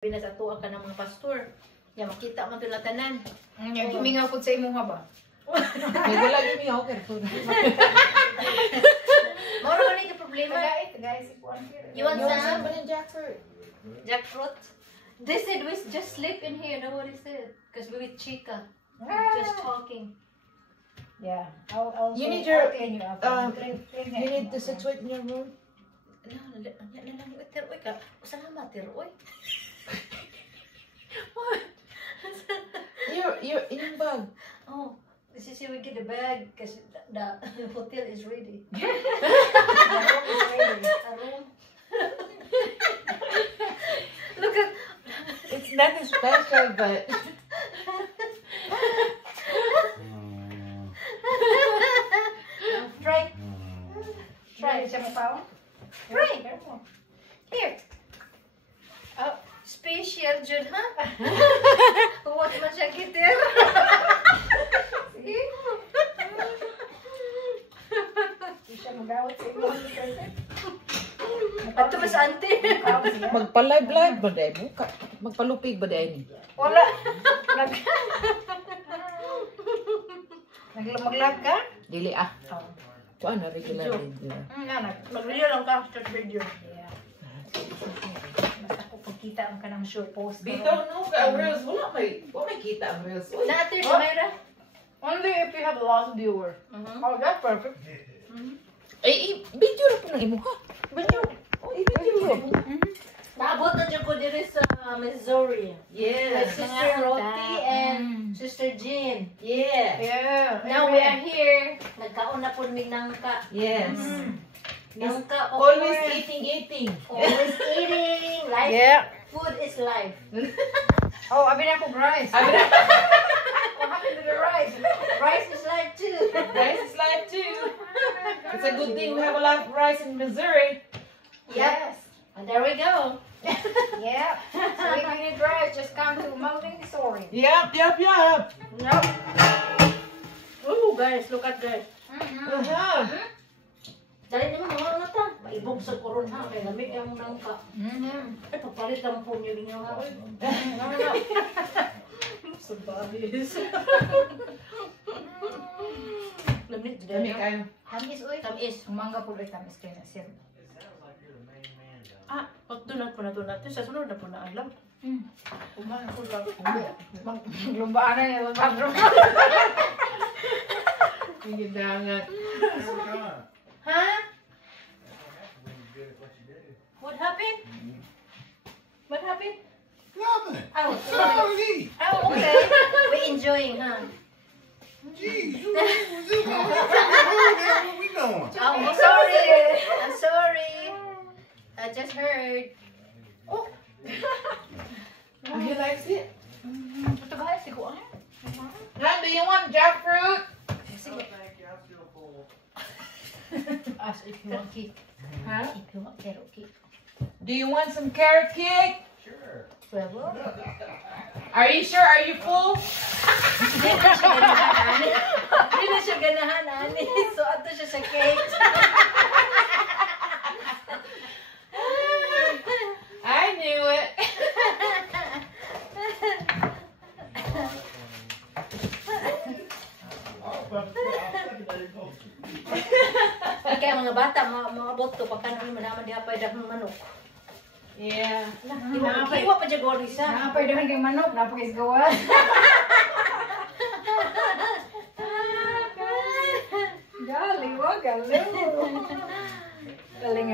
Binas ato ka ng mga pastor. Ya makita man to na tanan. Yang gimingaw pud sa imuha ba? May wala gimingaw pero. Moro man ni problema. Guys, You want some? Jackfruit. Jackfruit? They said we just sleep in here. Nobody said. Because we with Chica. Just talking. Yeah, I'll You need your, clean you up. You need to situate in your room. No, nalang tiroy ka. Salamat tiroy. What? Your in your bag. Oh, this is we get the bag because the hotel is ready. The room is ready. A room. Look at. It's nothing special, but. Try. Try siya mo pa. Try. Here. Oh, special Jud, ha? What man siya kitir? See? Di siya magawat sa imuha. Ato mas auntie. Magpa-live ba dahil buka? Magpalupig ba dahil ni? Wala. Naglamaglag ka? Dili ah. Kuan na regular video. Mag-video lang ka sa video. Yeah. Basta ko pagkita ang kanang sure post. Dito no ka reels wala may kita ang reels. Natin, Mayra. Only if you have a lot of viewers. Oh, that's perfect. Ay, video na po ng imo ha. Video. Oh, video. Naabot na dyan ko diri sa Missouri. My Yes. sister Roti and Sister Jean. Yeah. Yeah. Now we are here. Nagkaon na po mi nangka. Yes. Nangka. Always eating. Always eating. Life. Yeah. Food is life. Oh, abi na ko rice. Abi na. What happened to the rice? Rice is life too. Rice is life too. It's a good thing we have a lot of rice in Missouri. Yes. And there we go. Yeah. So if you need rice, just come to Mountain Missouri. Yep. Nope. Oh guys, look at that. Uh-huh. Dali naman mga ano ta. Maibog sa koron ha. Kaya lamig ang nangka. Ay, papalit lang po niyo ninyo ha. Sa babis. Lamig Dami dali. kayo. Tamis oy. Tamis. Mangga po rin tamis kayo na siya. Ah, pagtunat po na to natin. Sa sunod na po na alam. Kumain ko lang. Maglumbaan na niya sa bathroom. Hindi dangat. Ha? What happened? What happened? Nothing. Oh, It's sorry. all eat. Oh, okay. We're enjoying, huh? Jeez, you what we doing? Oh, I'm sorry. I'm sorry. I just heard. Oh. He likes it. Ito ba? Sigo ano? Now, do you want jackfruit? Sige. Ask if you want cake. Huh? If you want carrot cake. Do you want some carrot cake? Sure. Well, Are you sure? Are you full? hindi na siya ganahan, ani. So, ato siya sa cake. I knew it. Kaya mga bata, mga boto, pagkanon mo naman di hapay dahong manok. Yeah. Iwa pa dyan gawin isa. Napay dahan kay manok, napay isgawan. Galing, wag galing. Galing